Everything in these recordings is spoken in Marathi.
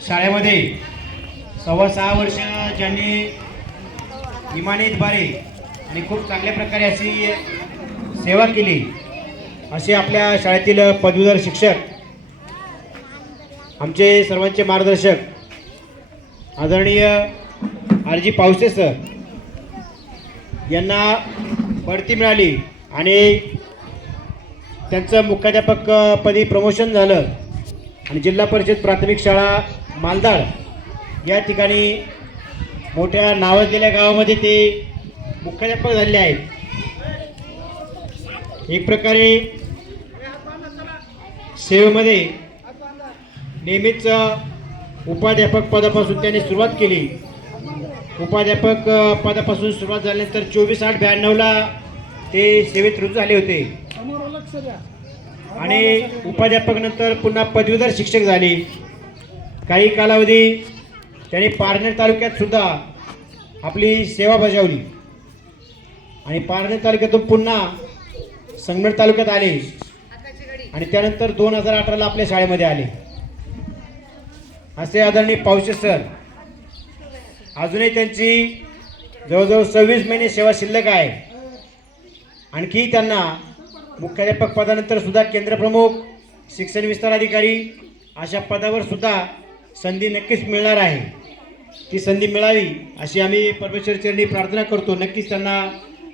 शाळेमध्ये सव्वा सहा वर्ष ज्यांनी इमानीतबारे आणि खूप चांगल्या प्रकारे अशी सेवा केली असे आपल्या शाळेतील पदवीधर शिक्षक आमचे सर्वांचे मार्गदर्शक आदरणीय आर जी पावसे सर यांना बढती मिळाली आणि त्यांचं मुख्याध्यापकपदी प्रमोशन झालं आणि जिल्हा परिषद प्राथमिक शाळा मालदाड या ठिकाणी मोठ्या नावाजलेल्या गावामध्ये ते मुख्याध्यापक झालेले आहेत. एक प्रकारे सेवेमध्ये नेहमीच उपाध्यापक पदापासून त्यांनी सुरुवात केली. उपाध्यापक पदापासून सुरुवात झाल्यानंतर चोवीस आठ ब्याण्णवला ते सेवेत रुजू झाले होते. आणि उपाध्यापक नंतर पुन्हा पदवीधर शिक्षक झाले. काही कालावधी त्यांनी पारनेर तालुक्यात सुद्धा आपली सेवा बजावली. आणि पारनेर तालुक्यातून पुन्हा संगमेर तालुक्यात आले. आणि त्यानंतर दोन हजार अठराला आपल्या शाळेमध्ये आले. असे आदरणीय पावशे सर अजूनही त्यांची जवळजवळ सव्वीस महिने सेवा शिल्लक आहे. आणखी त्यांना मुख्याध्यापक पदानंतर सुद्धा केंद्रप्रमुख शिक्षण विस्तार अधिकारी अशा पदावर सुद्धा संधी नक्कीच मिळणार आहे. ती संधी मिळावी अशी आम्ही परमेश्वर चरणी प्रार्थना करतो. नक्कीच त्यांना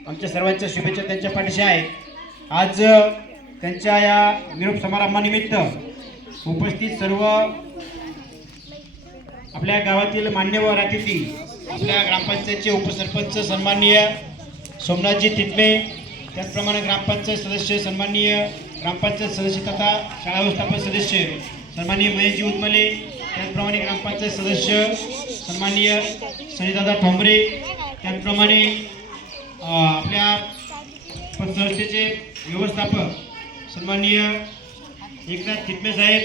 आमच्या सर्वांच्या शुभेच्छा त्यांच्या पाठीशी आहेत आज त्यांच्या या निरोप समारंभानिमित्त उपस्थित सर्व आपल्या गावातील मान्यवर अतिथी आपल्या ग्रामपंचायतचे उपसरपंच सन्माननीय सोमनाथजी तितमे त्याचप्रमाणे ग्रामपंचायत सदस्य सन्माननीय ग्रामपंचायत सदस्य तथा शाळा व्यवस्थापन सदस्य सन्माननीय महेशजी उदमले त्याचप्रमाणे ग्रामपंचायत सदस्य सन्माननीय सनीदादा ठोंबरे त्याचप्रमाणे आपल्या संस्थेचे व्यवस्थापक सन्माननीय एकनाथ तिटमे साहेब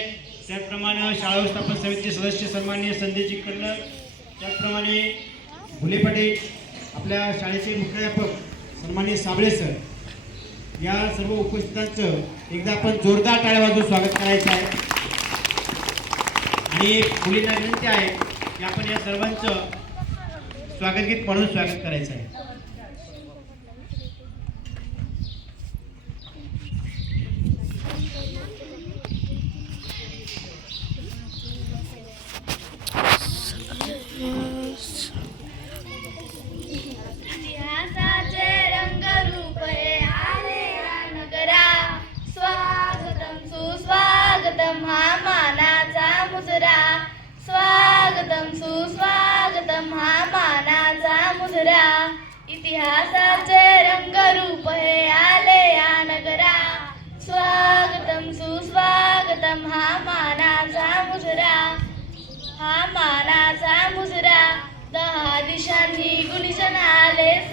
त्याचप्रमाणे शाळा व्यवस्थापन समितीचे सदस्य सन्माननीय संजयजी कन्नर त्याचप्रमाणे भुले पाटील आपल्या शाळेचे मुख्याध्यापक सन्माननीय साबळे सर. या सर्व उपस्थितांचं एकदा आपण जोरदार टाळ्या वाजून स्वागत करायचं आहे. आणि मुलींना विनंती आहे की आपण या सर्वांचं स्वागतगीत म्हणून स्वागत करायचं आहे.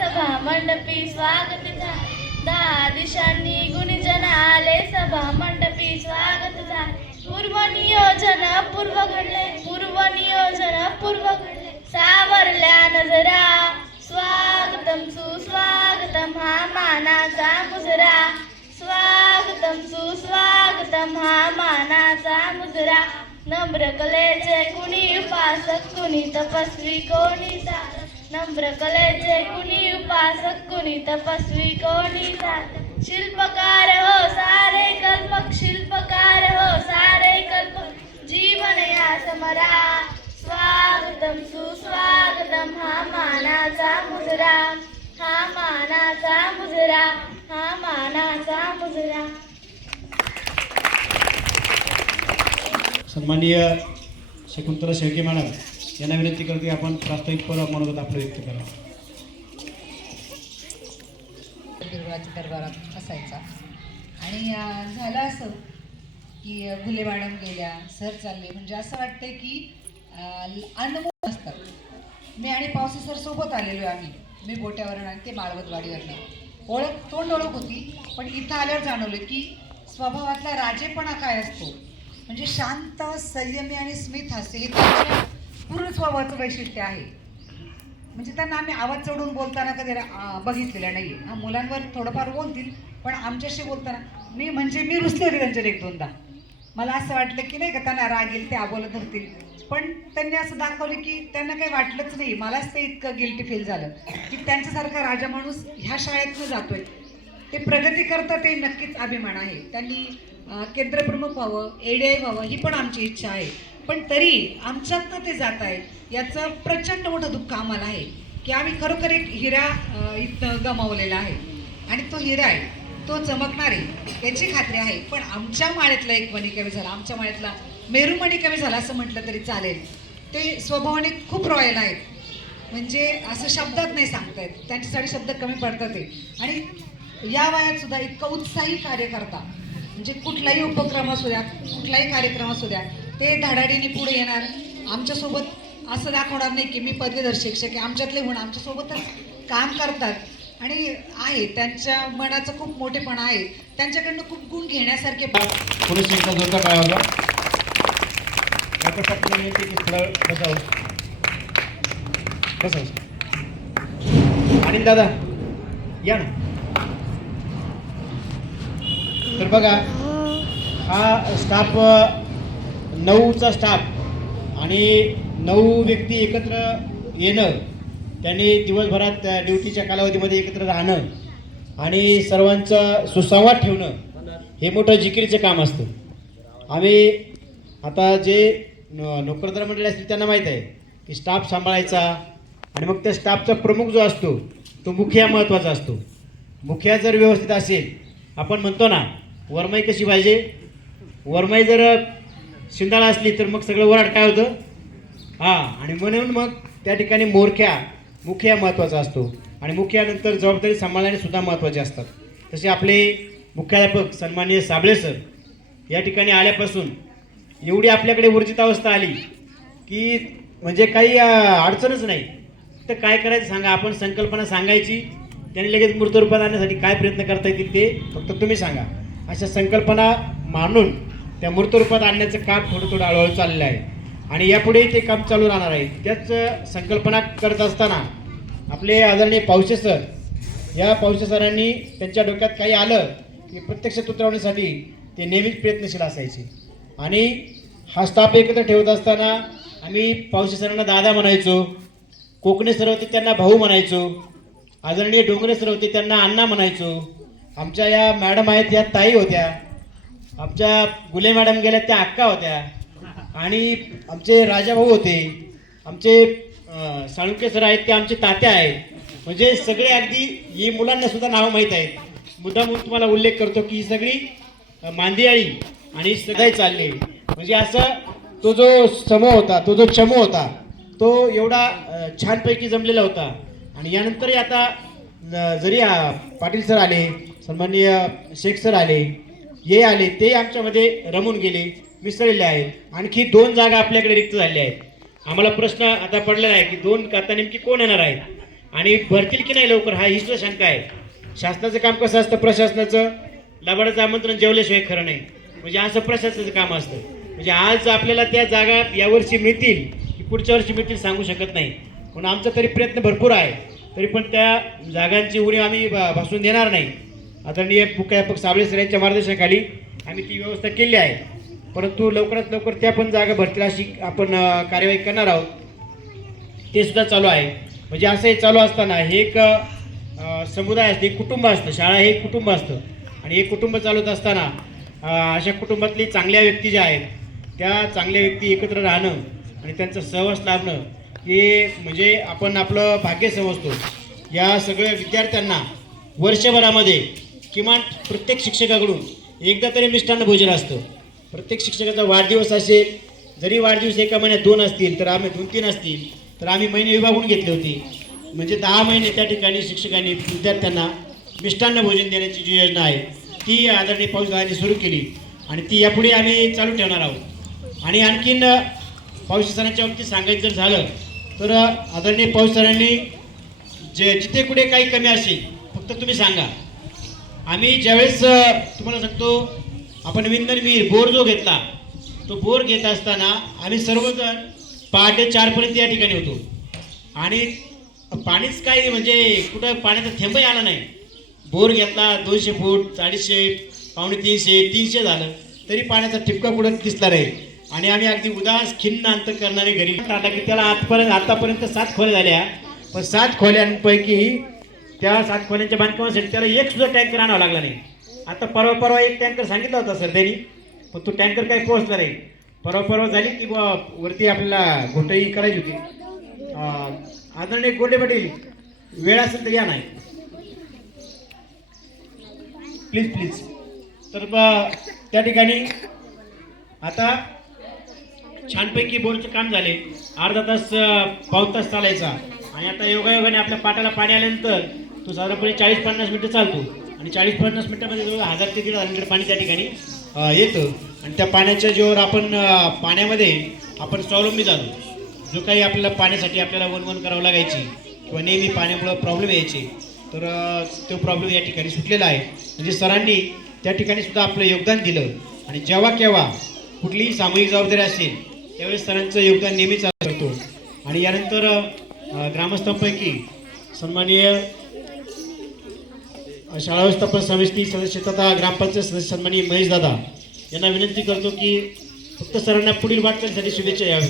सभा मंडपी स्वागत झाले दहा दिशांनी गुणीजन आले सभा मंडपी स्वागत झाले पूर्व नियोजन पूर्व घडले पूर्व नियोजन पूर्व घडले। सावरल्या नजरा स्वागतम सुस्वागतम हा मानाचा मुजरा। स्वागतम सुस्वागतम हा मानाचा मुजरा। नम्र कलेचे कुणी उपासक कुणी तपस्वी कोणी सा नम्र कलेचे कुणी उपासक कुणी तपस्वी कोणी शिल्पकार हो सारे कल्पक शिल्पकार हो सारे कल्पक. जीवन या समरा स्वागतम सुस्वागतम हा मानाचा मुजरा. हा मानाचा मुजरा हा मानाचा मुजरा. सन्माननीय शकुंतला शेळके मॅडम. यांना विनंती करतो की आपण प्रास्ताविक पर मनोगत आपलं व्यक्त करावं देवळाच्या दरबारात असायचा. आणि झालं असं की अं, मॅडम गेल्या सर चालले. म्हणजे असं वाटतंय की अं, अनुभव असतात. मी आणि पावसे सर सोबत आलेलो आहे आम्ही. मी गोट्यावरून आणि ते माळवतवाडीवरनं ओळख तोंड ओळख होती पण इथं आल्यावर जाणवलं की स्वभावातला राजेपणा काय असतो? म्हणजे शांत संयमी आणि स्मित हास्य हे पूर्ण स्वभावाचं वैशिष्ट्य आहे. म्हणजे त्यांना आम्ही आवाज चढून बोलताना कधी बघितलेलं नाही हा मुलांवर थोडंफार बोलतील पण आमच्याशी बोलताना मी म्हणजे मी रुसले होते त्यांच्यावर एक दोनदा. मला असं वाटलं की नाही का त्यांना राग येईल ते आबोला धरतील. पण त्यांनी असं दाखवलं की त्यांना काही वाटलंच नाही. मलाच ते इतकं गिल्टी फील झालं की त्यांच्यासारखा राजा माणूस ह्या शाळेतनं जातोय. ते प्रगती करतात ते नक्कीच अभिमान आहे. त्यांनी केंद्रप्रमुख व्हावं एडीआय व्हावं ही पण आमची इच्छा आहे. पण तरी आमच्यातनं ते जात आहेत. याचं प्रचंड मोठं दुःख आम्हाला आहे की आम्ही खरोखर एक हिरा इथं गमावलेला आहे. आणि तो हिरा आहे तो चमकणार आहे याची खात्री आहे. पण आमच्या माळ्यातला एक मणी कमी झाला आमच्या माळ्यातला मेरू मणी कमी झाला असं म्हटलं तरी चालेल. ते स्वभावाने खूप रॉयल आहेत. म्हणजे असं शब्दात नाही सांगतायत त्यांच्यासाठी शब्द कमी पडतात ते. आणि या वयात सुद्धा इतकं उत्साही कार्य करता म्हणजे कुठलाही उपक्रम असू द्या कुठलाही कार्यक्रम असू द्या ते धडाडीने पुढे येणार. आमच्यासोबत असं दाखवणार नाही की मी पदवीधर शिक्षक आहे. आमच्यातले गुण आमच्यासोबतच काम करतात. आणि आहे त्यांच्या मनाचं खूप मोठेपणा आहे. त्यांच्याकडनं खूप गुण घेण्यासारखे पोलीस जोरदार काय होता आणि दादा या ना. तर बघा हा स्टाफ नऊचा स्टाफ आणि नऊ व्यक्ती एकत्र येणं त्यांनी दिवसभरात ड्युटीच्या कालावधीमध्ये एकत्र राहणं आणि सर्वांचा सुसंवाद ठेवणं हे मोठं जिकिरीचं काम असतं. आम्ही आता जे न- नोकरदार मंडळी असतील त्यांना माहीत आहे की स्टाफ सांभाळायचा आणि मग त्या स्टाफचा प्रमुख जो असतो तो मुखिया महत्त्वाचा असतो. मुखिया जर व्यवस्थित असेल आपण म्हणतो ना वरमाई कशी पाहिजे? वरमाई जर शिंदाळा असली तर मग सगळं वराड काय होतं? हां आणि म्हणून मग त्या ठिकाणी मोरख्या मुखिया महत्त्वाचा असतो. आणि मुखियानंतर जबाबदारी सांभाळणे सुद्धा महत्त्वाचे असतात. तसे आपले मुख्याध्यापक सन्माननीय साबळे सर या ठिकाणी आल्यापासून एवढी आपल्याकडे ऊर्जित अवस्था आली की म्हणजे काही अडचणच नाही. तर काय करायचं सांगा? आपण संकल्पना सांगायची. त्यांनी लगेच मूर्तरूपात आणण्यासाठी काय प्रयत्न करता येतील ते फक्त तुम्ही सांगा. अशा संकल्पना मानून त्या मूर्तरूपात आणण्याचं काम थोडं थोडं हळूहळू चाललेलं आहे. आणि यापुढेही ते काम चालू राहणार आहे. त्याच संकल्पना करत असताना आपले आदरणीय पावसे सर या पावसे सरांनी त्यांच्या डोक्यात काही आलं की प्रत्यक्षात उतरवण्यासाठी ते नेहमीच प्रयत्नशील असायचे. आणि हा स्टाफ एकत्र ठेवत असताना आम्ही पावसे सरांना दादा म्हणायचो कोकणे सर होते त्यांना भाऊ म्हणायचो आदरणीय डोंगरे सर होते त्यांना अण्णा म्हणायचो आमच्या या मॅडम आहेत या ताई होत्या आमच्या गुले मॅडम गेल्या त्या अक्का होत्या. आणि आमचे राजाभाऊ होते. आमचे अं, साळुंके सर आहेत ते आमचे तात्या आहेत. म्हणजे सगळे अगदी ही मुलांना सुद्धा नावं माहीत आहेत. मुद्दा म्हणून तुम्हाला उल्लेख करतो की ही सगळी मांदियाळी आणि सगळे चालले. म्हणजे असं तो जो समूह होता तो जो चमू होता तो एवढा छानपैकी जमलेला होता. आणि यानंतरही आता जरी पाटील सर आले सन्माननीय शेख सर आले हे आले ते आमच्यामध्ये रमून गेले मिसळले आहेत. आणखी दोन जागा आपल्याकडे रिक्त झाल्या आहेत. आम्हाला प्रश्न आता पडलेला आहे की दोन आता नेमकी कोण येणार आहेत? आणि भरतील की नाही लवकर हा ही सुद्धा शंका आहे. शासनाचं काम कसं असतं? प्रशासनाचं? लबाडाचं आमंत्रण जेवल्याशिवाय खरं नाही. म्हणजे असं प्रशासनाचं काम असतं. म्हणजे आज आपल्याला त्या जागा यावर्षी मिळतील की पुढच्या वर्षी मिळतील सांगू शकत नाही. पण आमचा तरी प्रयत्न भरपूर आहे. तरी पण त्या जागांची उणीव आम्ही भासून देणार नाही. आदरणीय मुख्याध्यापक साबळे सर यांच्या मार्गदर्शनाखाली आम्ही ती व्यवस्था केली आहे. परंतु लवकरात लवकर त्या पण जागा भरतील अशी आपण कार्यवाही करणार आहोत. ते सुद्धा चालू आहे. म्हणजे असं हे चालू असताना हे एक समुदाय असते एक कुटुंब असतं शाळा हे एक कुटुंब असतं. आणि हे कुटुंब चालवत असताना अशा कुटुंबातली चांगल्या व्यक्ती ज्या आहेत त्या चांगल्या व्यक्ती एकत्र राहणं आणि त्यांचं सहवास लाभणं हे म्हणजे आपण आपलं भाग्य समजतो. या सगळ्या विद्यार्थ्यांना वर्षभरामध्ये किमान प्रत्येक शिक्षकाकडून. एकदा तरी मिष्टान्न भोजन असतं. प्रत्येक शिक्षकाचा वाढदिवस असेल जरी वाढदिवस एका महिन्यात दोन असतील तर आम्ही दोन तीन असतील तर आम्ही महिने विभागून घेतले होते. म्हणजे दहा महिने त्या ठिकाणी शिक्षकांनी विद्यार्थ्यांना मिष्टान्न भोजन देण्याची जी योजना आहे ती आदरणीय पाऊसदारांनी सुरू केली. आणि ती यापुढे आम्ही चालू ठेवणार आहोत. आणि आणखीन पाऊस सरांच्या बाबतीत सांगायचं जर झालं तर आदरणीय पाऊस सरांनी जे जिथे कुठे काही कमी असेल फक्त तुम्ही सांगा. आम्ही ज्यावेळेस तुम्हाला सांगतो आपण विंदन विहीर बोर जो घेतला तो बोर घेत असताना आम्ही सर्वजण पहाटे चारपर्यंत या ठिकाणी होतो. आणि पाणीच काही म्हणजे कुठं पाण्याचा थेंबही आला नाही. बोर घेतला दोनशे फूट अडीचशे पावणे तीनशे तीनशे झालं तरी पाण्याचा ठिपका कुठं दिसला नाही. आणि आम्ही अगदी उदास खिन्न अंत करणारे घरी टाटा की त्याला आजपर्यंत आतापर्यंत सात खोल्या झाल्या. पण सात खोल्यांपैकी त्या सात खोल्यांच्या बांधकामासाठी त्याला एक सुद्धा टँकर आणावा लागला नाही. आता परवा परवा एक टँकर सांगितला होता सर त्यांनी पण तो टँकर काही पोहोचला नाही. परवा परवा झाली की बुवा वरती आपल्याला घोटई करायची होती. आदरणीय गोटे पाटील वेळ असेल तर या नाही. प्लीज प्लीज तर त्या ठिकाणी आता छानपैकी बोरचं काम झाले. अर्धा तास अं, तास चालायचा. आणि आता योगायोगाने आपल्या पाटाला पाणी आल्यानंतर तो साधारणपणे चाळीस पन्नास मिनटं चालतो. आणि चाळीस पन्नास मिनटामध्ये जवळ हजार ते दीड हजार लिटर पाणी त्या ठिकाणी येतं. आणि त्या पाण्याच्या जेवर आपण पाण्यामध्ये आपण स्वावलंबी झालो जो काही आपल्याला पाण्यासाठी आपल्याला वनवन करावं लागायची किंवा नेहमी पाण्यामुळं प्रॉब्लेम यायचे तर तो प्रॉब्लेम या ठिकाणी सुटलेला आहे. म्हणजे सरांनी त्या ठिकाणी सुद्धा आपलं योगदान दिलं. आणि जेव्हा केव्हा कुठलीही सामूहिक जबाबदारी असेल त्यावेळेस सरांचं योगदान नेहमीच करतो. आणि यानंतर ग्रामस्थांपैकी सन्माननीय शाळा व्यवस्थापन समिती सदस्यता ग्रामपंचायत सदस्य सन्मानी महेश दादा यांना विनंती करतो की फक्त सरांना पुढील वाटचालीसाठी शुभेच्छा याव्या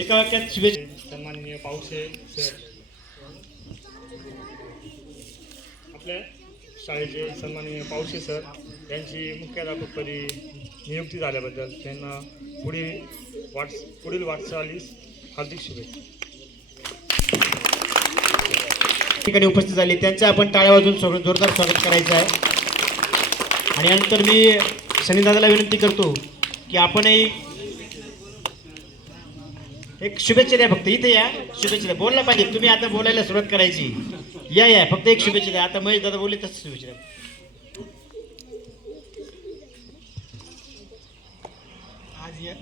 एका वाक्यात शुभेच्छा. सन्माननीय पावसे सर. आपल्या शाळेचे सन्माननीय पावसे सर यांची मुख्याध्यापकपदी नियुक्ती झाल्याबद्दल त्यांना पुढील वाट पुढील वाटचालीस हार्दिक शुभेच्छा. ठिकाणी उपस्थित झाले. त्यांचं आपण टाळ्या वाजून सगळं जोरदार स्वागत करायचं आहे. आणि यानंतर मी सनीदादाला विनंती करतो की आपणही एक शुभेच्छा द्या फक्त. इथे या. शुभेच्छा द्या. बोलला पाहिजे. तुम्ही आता बोलायला सुरुवात करायची. या या. फक्त एक शुभेच्छा द्या. आता महेश दादा बोलले तसं शुभेच्छा द्या. आज या.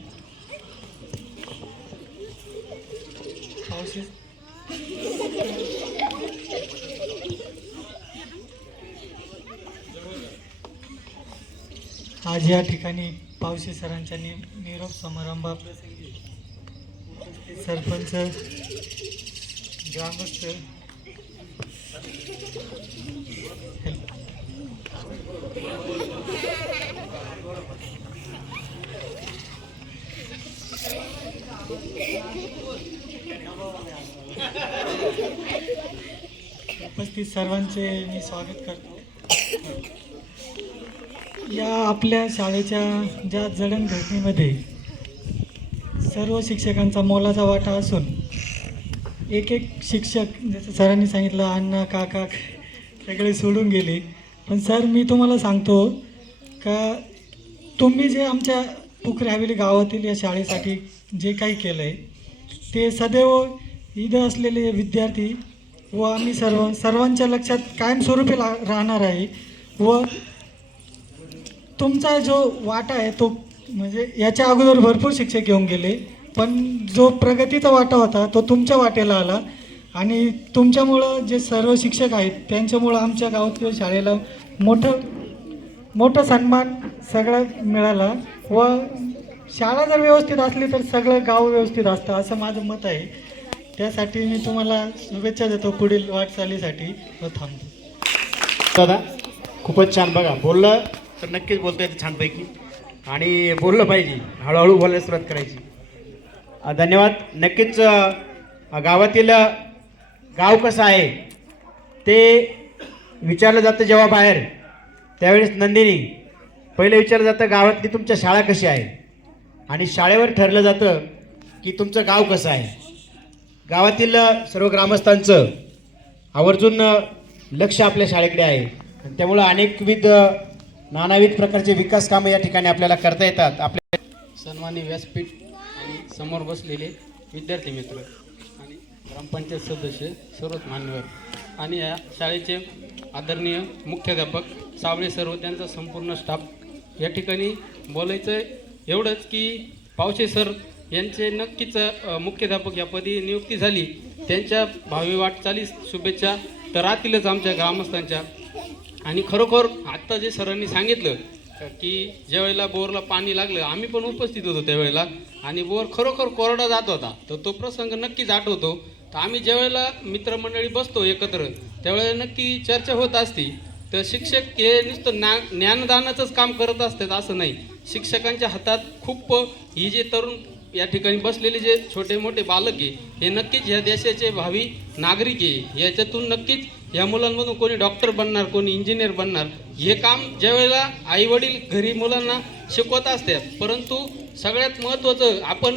आज या ठिकाणी पावसे सरांच्या नि निरोप समारंभाप्रसंगी सरपंच ग्रामस्थ उपस्थित सर्वांचे मी स्वागत करतो. या आपल्या शाळेच्या ज्या जडणघडणीमध्ये सर्व शिक्षकांचा मोलाचा वाटा असून एक एक शिक्षक जसं सरांनी सांगितलं अण्णा काका सगळे सोडून गेले. पण सर मी तुम्हाला सांगतो का तुम्ही जे आमच्या पुकरे हवेली गावातील या शाळेसाठी जे काही केलं आहे ते सदैव इथं असलेले विद्यार्थी व आम्ही सर्व सर्वांच्या लक्षात कायमस्वरूपी ला राहणार आहे व तुमचा जो वाटा आहे तो म्हणजे याच्या अगोदर भरपूर शिक्षक येऊन गेले पण जो प्रगतीचा वाटा होता तो तुमच्या वाटेला आला आणि तुमच्यामुळं जे सर्व शिक्षक आहेत त्यांच्यामुळं आमच्या गावातील शाळेला मोठं मोठं सन्मान सगळा मिळाला व शाळा जर व्यवस्थित असली तर सगळं गाव व्यवस्थित असतं असं माझं मत आहे. त्यासाठी मी तुम्हाला शुभेच्छा देतो पुढील वाटचालीसाठी. हो, व थांबतो दादा खूपच छान बघा. बोललं तर नक्कीच बोलता येतं छानपैकी. आणि बोललं पाहिजे. हळूहळू बोलायला सुरुवात करायची. धन्यवाद. नक्कीच गावातील गाव कसं आहे ते विचारलं जातं जेव्हा बाहेर. त्यावेळेस नंदिनी. पहिलं विचारलं जातं गावातली तुमच्या शाळा कशी आहे? आणि शाळेवर ठरलं जातं की तुमचं गाव कसं आहे? गावातील सर्व ग्रामस्थांचं आवर्जून लक्ष आपल्या शाळेकडे आहे. आणि त्यामुळं अनेकविध नानाविध प्रकारचे विकास कामं या ठिकाणी आपल्याला करता येतात. आपल्या सन्मानी व्यासपीठ आणि समोर बसलेले विद्यार्थी मित्र आणि ग्रामपंचायत सदस्य सर्वच मान्यवर आणि या शाळेचे आदरणीय मुख्याध्यापक सावळे सर्व त्यांचा संपूर्ण स्टाफ या ठिकाणी बोलायचं एवढंच की पावसे सर यांचे नक्कीच मुख्याध्यापक या पदी नियुक्ती झाली. त्यांच्या भावी वाटचालीस शुभेच्छा तर राहतीलच आमच्या ग्रामस्थांच्या. आणि खरोखर आत्ता जे सरांनी सांगितलं की ज्यावेळेला बोरला पाणी लागलं आम्ही पण उपस्थित होतो त्यावेळेला. आणि बोर खरोखर कोरडा जात होता तर तो प्रसंग नक्कीच आठवतो. तर आम्ही ज्यावेळेला मित्रमंडळी बसतो एकत्र त्यावेळेला नक्की चर्चा होत असती. तर शिक्षक हे नुसतं ज्ञा ज्ञानदानाचंच काम करत असतात असं नाही. शिक्षकांच्या हातात खूप ही जे तरुण या ठिकाणी बसलेले जे छोटे मोठे बालक आहे हे नक्कीच ह्या देशाचे भावी नागरिक आहे. याच्यातून नक्कीच या मुलांमधून कोणी डॉक्टर बनणार कोणी इंजिनियर बनणार हे काम ज्यावेळेला आई वडील घरी मुलांना शिकवत असतात परंतु सगळ्यात महत्त्वाचं आपण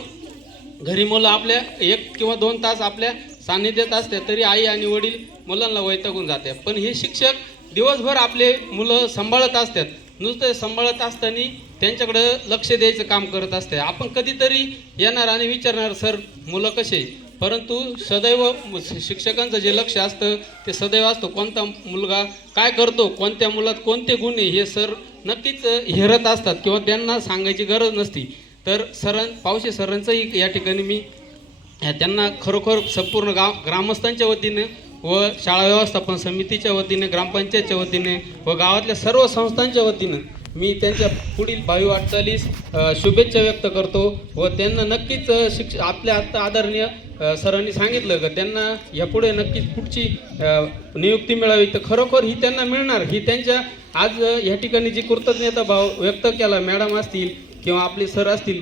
घरी मुलं आपल्या एक किंवा दोन तास आपल्या सान्निध्यात असतात तरी आई आणि वडील मुलांना वैतागून जाते पण हे शिक्षक दिवसभर आपले मुलं सांभाळत असतात. नुसतं सांभाळत असताना त्यांच्याकडं लक्ष द्यायचं काम करत असते. आपण कधीतरी येणार आणि विचारणार सर मुलं कसे? परंतु सदैव शिक्षकांचं जे लक्ष असतं ते सदैव असतं. कोणता मुलगा काय करतो कोणत्या मुलात कोणते गुण आहे हे सर नक्कीच हेरत असतात किंवा त्यांना सांगायची गरज नसती. तर सरां पावशे सरांचंही या ठिकाणी मी त्यांना खरोखर संपूर्ण गाव ग्रामस्थांच्या वतीने व शाळा व्यवस्थापन समितीच्या वतीने ग्रामपंचायतच्या वतीने व गावातल्या सर्व संस्थांच्या वतीनं मी त्यांच्या पुढील भावी वाटचालीस शुभेच्छा व्यक्त करतो व त्यांना नक्कीच शिक्ष आपल्या आत्ता आदरणीय सरांनी सांगितलं का त्यांना यापुढे नक्कीच पुढची नियुक्ती मिळावी. तर खरोखर ही त्यांना मिळणार. ही त्यांच्या आज या ठिकाणी जी कृतज्ञता भाव व्यक्त केला मॅडम असतील किंवा आपले सर असतील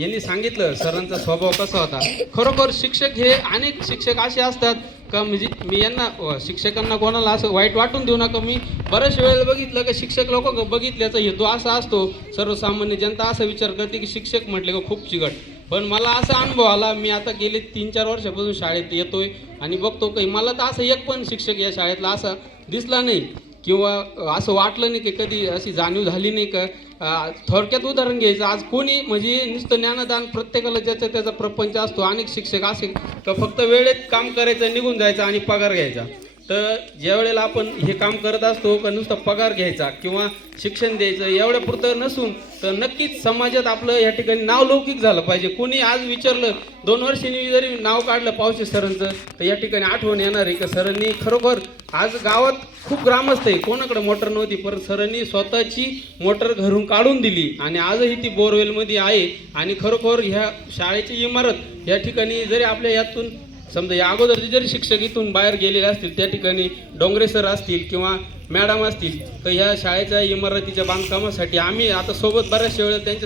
यांनी सांगितलं सरांचा स्वभाव कसा होता. खरोखर शिक्षक हे अनेक शिक्षक असे असतात का म्हणजे मी यांना शिक्षकांना कोणाला असं वाईट वाटून देऊ नका. मी बऱ्याच वेळेला बघितलं का शिक्षक लोक बघितल्याचा हेतू असा असतो. सर्वसामान्य जनता असा विचार करते की शिक्षक म्हटले का खूप चिकट. पण मला असा अनुभव आला मी आता गेले तीन चार वर्षापासून शाळेत येतोय आणि बघतो की मला तर असं एक पण शिक्षक या शाळेतला असा दिसला नाही. किंवा असं वाटलं नाही की कधी अशी जाणीव झाली नाही का. थोडक्यात उदाहरण घ्यायचं. आज कोणी म्हणजे नुसतं ज्ञानदान प्रत्येकाला ज्याचा त्याचा प्रपंच असतो अनेक शिक्षक असे तर फक्त वेळेत काम करायचं निघून जायचं आणि पगार घ्यायचा. तर ज्या वेळेला आपण हे काम करत असतो का नुसतं पगार घ्यायचा किंवा शिक्षण द्यायचं एवढ्या पुरतं नसून तर नक्कीच समाजात आपलं या ठिकाणी नाव लौकिक झालं पाहिजे. कोणी आज विचारलं दोन वर्षांनी जरी नाव काढलं पावशे सरांचं तर या ठिकाणी आठवण येणार आहे का सरांनी खरोखर आज गावात खूप ग्रामस्थ आहे. कोणाकडे मोटर नव्हती पण सरांनी स्वतःची मोटर घरून काढून दिली आणि आजही ती बोरवेलमध्ये आहे. आणि खरोखर ह्या शाळेची इमारत या ठिकाणी जरी आपल्या यातून समजा या अगोदरचे जरी शिक्षक इथून बाहेर गेलेले असतील त्या ठिकाणी डोंगरे सर असतील किंवा मॅडम असतील तर ह्या शाळेच्या इमारतीच्या बांधकामासाठी आम्ही आता सोबत बऱ्याचशा वेळेला त्यांच्या